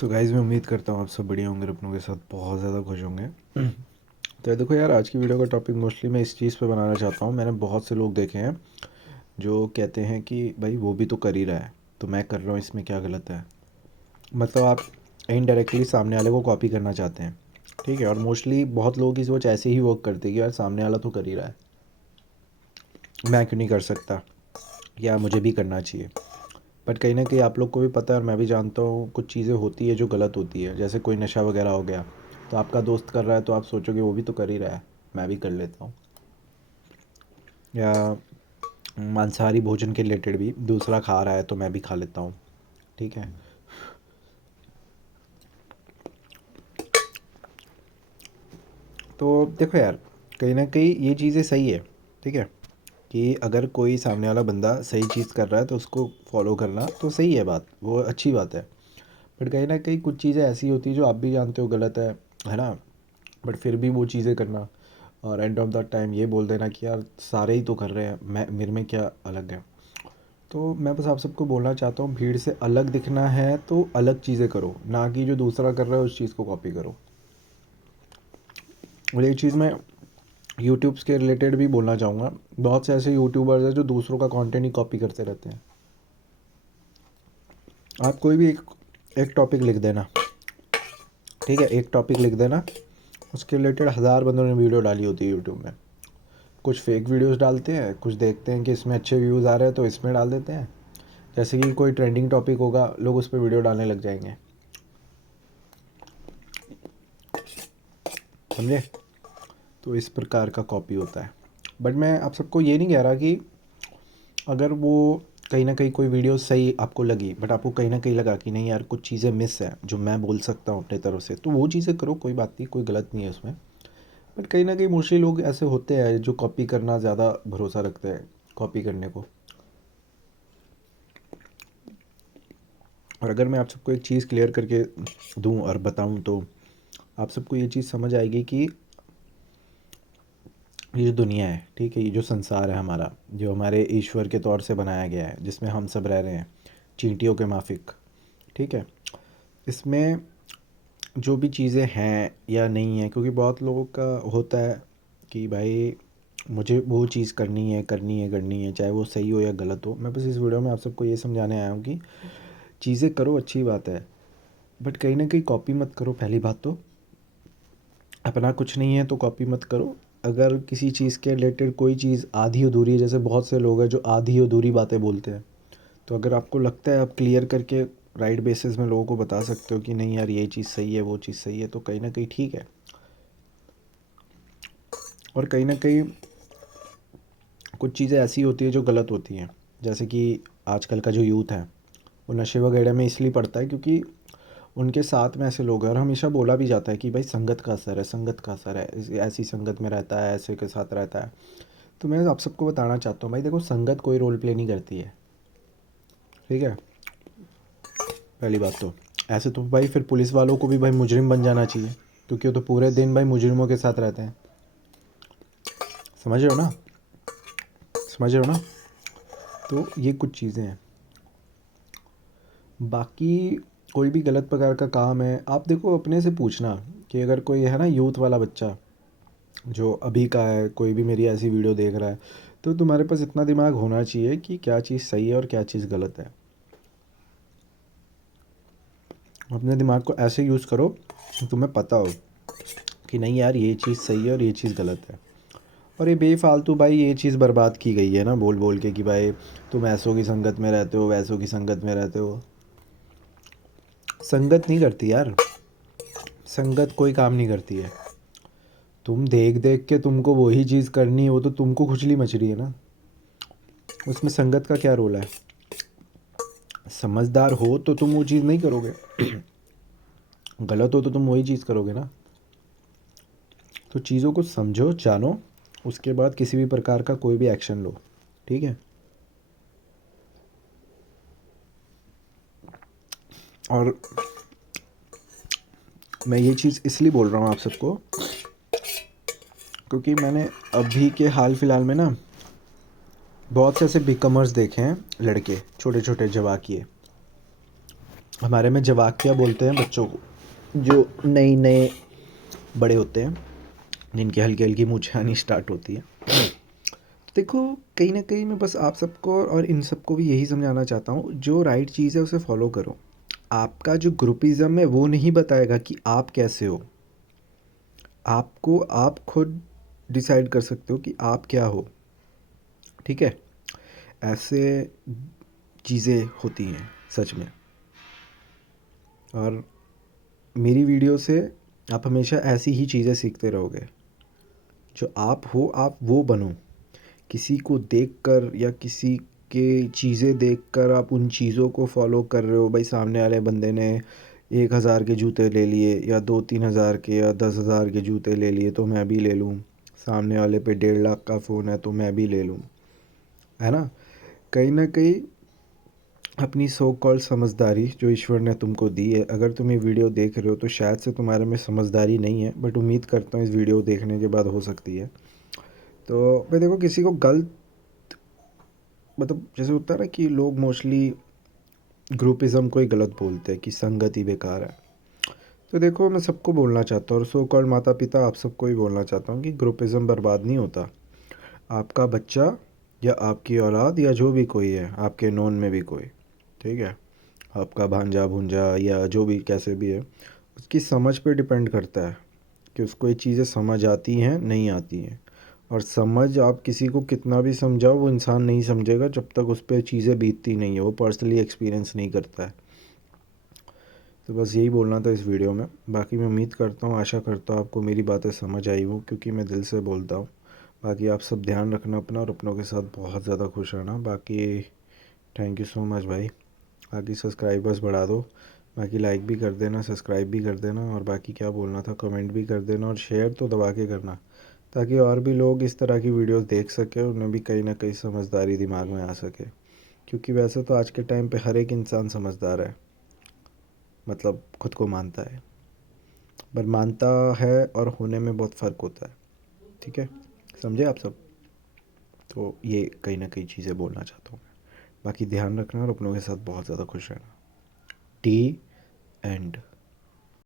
So guys, मैं उम्मीद करता हूँ आप सब बढ़िया होंगे, अपनों के साथ बहुत ज़्यादा खुश होंगे। तो देखो यार, आज की वीडियो का टॉपिक मोस्टली मैं इस चीज़ पे बनाना चाहता हूँ। मैंने बहुत से लोग देखे हैं जो कहते हैं कि भाई वो भी तो कर ही रहा है, तो मैं कर रहा हूँ, इसमें क्या गलत है। मतलब आप इनडायरेक्टली सामने वाले को कॉपी करना चाहते हैं, ठीक है। और मोस्टली बहुत लोगों की सोच ऐसे ही वर्क करती है कि यार सामने वाला तो कर ही रहा है, मैं क्यों नहीं कर सकता, या मुझे भी करना चाहिए। बट कहीं ना कहीं आप लोग को भी पता है और मैं भी जानता हूँ, कुछ चीज़ें होती है जो गलत होती है। जैसे कोई नशा वगैरह हो गया, तो आपका दोस्त कर रहा है तो आप सोचोगे वो भी तो कर ही रहा है, मैं भी कर लेता हूँ। या मांसाहारी भोजन के रिलेटेड भी, दूसरा खा रहा है तो मैं भी खा लेता हूँ, ठीक है। तो देखो यार, कहीं ना कहीं ये चीज़ें सही है, ठीक है, कि अगर कोई सामने वाला बंदा सही चीज़ कर रहा है तो उसको फॉलो करना तो सही है, बात वो अच्छी बात है। बट कहीं ना कहीं कुछ चीज़ें ऐसी होती है जो आप भी जानते हो गलत है ना। बट फिर भी वो चीज़ें करना, और एंड ऑफ द टाइम ये बोल देना कि यार सारे ही तो कर रहे हैं, मैं मेरे में क्या अलग है। तो मैं बस आप सबको बोलना चाहता हूँ, भीड़ से अलग दिखना है तो अलग चीज़ें करो, ना कि जो दूसरा कर रहा है उस चीज़ को कॉपी करो। और एक चीज़ मैं यूट्यूब्स के रिलेटेड भी बोलना चाहूँगा, बहुत से ऐसे यूट्यूबर्स हैं जो दूसरों का कंटेंट ही कॉपी करते रहते हैं। आप कोई भी एक टॉपिक लिख देना, ठीक है, एक टॉपिक लिख देना, उसके रिलेटेड हज़ार बंदों ने वीडियो डाली होती है यूट्यूब में। कुछ फेक वीडियोस डालते हैं, कुछ देखते हैं कि इसमें अच्छे व्यूज़ आ रहे हैं तो इसमें डाल देते हैं। जैसे कि कोई ट्रेंडिंग टॉपिक होगा, लोग उस पर वीडियो डालने लग जाएंगे, समझे। तो इस प्रकार का कॉपी होता है। बट मैं आप सबको ये नहीं कह रहा कि अगर वो कहीं ना कहीं कोई वीडियो सही आपको लगी, बट आपको कहीं ना कहीं लगा कि नहीं यार कुछ चीज़ें मिस है जो मैं बोल सकता हूँ अपने तरफ से, तो वो चीज़ें करो, कोई बात नहीं, कोई गलत नहीं है उसमें। बट कहीं ना कहीं मोस्टली लोग ऐसे होते हैं जो कॉपी करना ज़्यादा भरोसा रखते हैं, कॉपी करने को। और अगर मैं आप सबको एक चीज़ क्लियर करके दूं और बताऊं, तो आप सबको ये चीज़ समझ आएगी कि ये जो दुनिया है, ठीक है, ये जो संसार है हमारा, जो हमारे ईश्वर के तौर से बनाया गया है, जिसमें हम सब रह रहे हैं चींटियों के माफिक, ठीक है, इसमें जो भी चीज़ें हैं या नहीं है, क्योंकि बहुत लोगों का होता है कि भाई मुझे वो चीज़ करनी है करनी है करनी है, चाहे वो सही हो या गलत हो। मैं बस इस वीडियो में आप सबको ये समझाने आया हूँ कि चीज़ें करो, अच्छी बात है, बट कहीं ना कहीं कॉपी मत करो। पहली बात तो अपना कुछ नहीं है तो कॉपी मत करो। अगर किसी चीज़ के रिलेटेड कोई चीज़ आधी अधूरी है, जैसे बहुत से लोग हैं जो आधी अधूरी बातें बोलते हैं, तो अगर आपको लगता है आप क्लियर करके राइट बेसिस में लोगों को बता सकते हो कि नहीं यार ये चीज़ सही है वो चीज़ सही है, तो कहीं ना कहीं ठीक है। और कहीं ना कहीं कुछ चीज़ें ऐसी होती है जो गलत होती हैं, जैसे कि आजकल का जो यूथ है वो नशे वगैरह में इसलिए पड़ता है क्योंकि उनके साथ में ऐसे लोग हैं। और हमेशा बोला भी जाता है कि भाई संगत का असर है, संगत का असर है, ऐसी संगत में रहता है, ऐसे के साथ रहता है। तो मैं आप सबको बताना चाहता हूँ भाई, देखो संगत कोई रोल प्ले नहीं करती है, ठीक है। पहली बात तो ऐसे तो भाई फिर पुलिस वालों को भी भाई मुजरिम बन जाना चाहिए, क्योंकि वो तो पूरे दिन भाई मुजरिमों के साथ रहते हैं। समझ रहे हो ना, समझ रहे हो ना। तो ये कुछ चीज़ें हैं। बाकी कोई भी गलत प्रकार का काम है, आप देखो अपने से पूछना कि अगर कोई है ना यूथ वाला बच्चा जो अभी का है, कोई भी मेरी ऐसी वीडियो देख रहा है, तो तुम्हारे पास इतना दिमाग होना चाहिए कि क्या चीज़ सही है और क्या चीज़ गलत है। अपने दिमाग को ऐसे यूज़ करो कि तुम्हें पता हो कि नहीं यार ये चीज़ सही है और ये चीज़ गलत है। और ये बेफालतू भाई ये चीज़ बर्बाद की गई है ना बोल बोल के कि भाई तुम ऐसों की संगत में रहते हो, वैसों की संगत में रहते हो। संगत नहीं करती यार, संगत कोई काम नहीं करती है। तुम देख देख के तुमको वही चीज़ करनी है, वो तो तुमको खुजली मच रही है ना, उसमें संगत का क्या रोल है। समझदार हो तो तुम वो चीज़ नहीं करोगे, गलत हो तो तुम वही चीज़ करोगे ना। तो चीज़ों को समझो, जानो, उसके बाद किसी भी प्रकार का कोई भी एक्शन लो, ठीक है। और मैं ये चीज़ इसलिए बोल रहा हूँ आप सबको क्योंकि मैंने अभी के हाल फिलहाल में ना बहुत से ऐसे बिकमर्स देखे हैं, लड़के छोटे छोटे जवाकिए, हमारे में जवाकिया बोलते हैं बच्चों को, जो नए नए बड़े होते हैं, जिनकी हल्की हल्की मूछें आनी स्टार्ट होती है। देखो, कहीं ना कहीं मैं बस आप सबको और इन सबको भी यही समझाना चाहता हूँ, जो राइट चीज़ है उसे फॉलो करो। आपका जो ग्रुपिज़्म है वो नहीं बताएगा कि आप कैसे हो। आपको आप खुद डिसाइड कर सकते हो कि आप क्या हो। ठीक है, ऐसे चीज़ें होती हैं सच में। और मेरी वीडियो से आप हमेशा ऐसी ही चीज़ें सीखते रहोगे। जो आप हो आप वो बनो। किसी को देखकर या किसी के चीज़ें देखकर आप उन चीज़ों को फॉलो कर रहे हो। भाई सामने वाले बंदे ने 1,000 के जूते ले लिए या 2-3 हज़ार के या 10,000 के जूते ले लिए तो मैं भी ले लूँ। सामने वाले पे 1.5 लाख का फ़ोन है तो मैं भी ले लूँ, है ना। कहीं ना कहीं अपनी सो कॉल्ड समझदारी जो ईश्वर ने तुमको दी है, अगर तुम ये वीडियो देख रहे हो तो शायद से तुम्हारे में समझदारी नहीं है, बट उम्मीद करता हूँ इस वीडियो देखने के बाद हो सकती है। तो भाई देखो, किसी को गलत, मतलब जैसे होता है ना कि लोग मोस्टली ग्रुपिज़म को ही गलत बोलते हैं कि संगति बेकार है। तो देखो, मैं सबको बोलना चाहता हूँ और सो कॉल्ड माता पिता आप सबको ही बोलना चाहता हूँ कि ग्रुपिज़म बर्बाद नहीं होता। आपका बच्चा या आपकी औलाद या जो भी कोई है, आपके नोन में भी कोई, ठीक है, आपका भांजा भूंजा या जो भी कैसे भी है, उसकी समझ पे डिपेंड करता है कि उसको ये चीज़ें समझ आती हैं नहीं आती हैं। और समझ आप किसी को कितना भी समझाओ, वो इंसान नहीं समझेगा जब तक उस पर चीज़ें बीतती नहीं है, वो पर्सनली एक्सपीरियंस नहीं करता है। तो बस यही बोलना था इस वीडियो में। बाकी मैं उम्मीद करता हूँ, आशा करता हूँ आपको मेरी बातें समझ आई हो, क्योंकि मैं दिल से बोलता हूँ। बाकी आप सब ध्यान रखना अपना और अपनों के साथ बहुत ज़्यादा खुश रहना। बाकी थैंक यू सो मच भाई। बाकी सब्सक्राइबर्स बढ़ा दो। बाकी लाइक भी कर देना, सब्सक्राइब भी कर देना, और बाकी क्या बोलना था, कमेंट भी कर देना और शेयर तो दबा के करना, ताकि और भी लोग इस तरह की वीडियोस देख सकें, उन्हें भी कहीं ना कहीं समझदारी दिमाग में आ सके। क्योंकि वैसे तो आज के टाइम पे हर एक इंसान समझदार है, मतलब खुद को मानता है, पर मानता है और होने में बहुत फ़र्क होता है। ठीक है, समझे आप सब। तो ये कहीं ना कहीं चीज़ें बोलना चाहता हूँ मैं। बाकी ध्यान रखना और अपनों के साथ बहुत ज़्यादा खुश रहना। T and